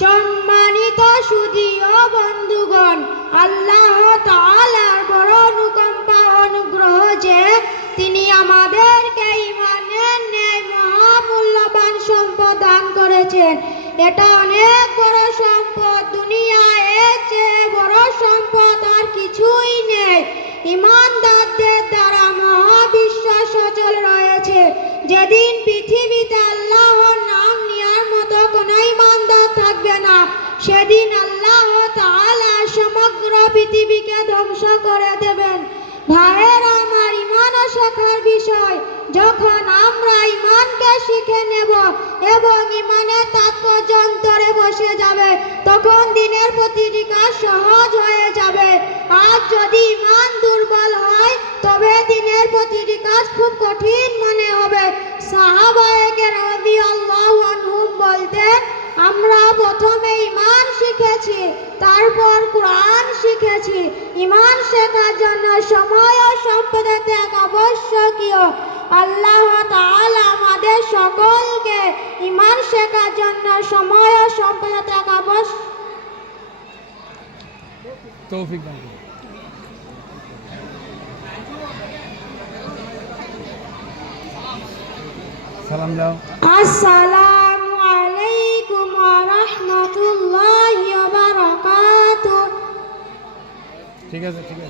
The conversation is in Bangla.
সম্মানিত সুধীয় বন্ধুগণ, আল্লাহ তাআলার বড় অনুকম্পা অনুগ্রহ যে তিনি আমাদেরকে ঈমানের ন্যায় মহামূল্যবান সম্পদ দান করেছেন। এটা অনেক বড় সম্পদ, দুনিয়ায় এর চেয়ে বড় সম্পদ আর কিছুই নেই। ঈমানদারদের দ্বারা মহাবিশ্বাস অচল রয়েছে। যেদিন পৃথিবীতে আল্লাহর নাম নেওয়ার মতো কোনো ঈমানদার থাকবে না, সেদিন আল্লাহ তাআলা সমগ্র পৃথিবীকে ধ্বংস করে দেবেন। ভাইয়েরা আমার, ঈমান শেখার বিষয়। যখন আমরা ঈমানকে শিখে নেব এবং ঈমানের তাৎপর্য অন্তরে বসে যাবে, তখন দিনের প্রতিটি কাজ সহজ হয়ে যাবে। আর যদি ঈমান দুর্বল হয়, তবে দিনের প্রতিটি কাজ খুব কঠিন মনে হবে। সাহাবায়ে কেরাম রাদিয়াল্লাহু আনহুম বলতেন, আমরা প্রথমে ঈমান শিখেছি, তারপর কুরআন শিখেছি। ঈমান শেখার জন্য সময় ও সম্পদের ত্যাগ আবশ্যকীয়। আল্লাহ তাআলা আমাদের সকলকে ঈমান শেখার জন্য সময় ও সম্পদের ত্যাগ আবশ্যক তৌফিক দান করুন। সালাম দাও। আসসালামু আলাইকুম ওয়া রাহমাতুল্লাহি ওয়া বারাকাতুহু। ঠিক আছে, ঠিক আছে।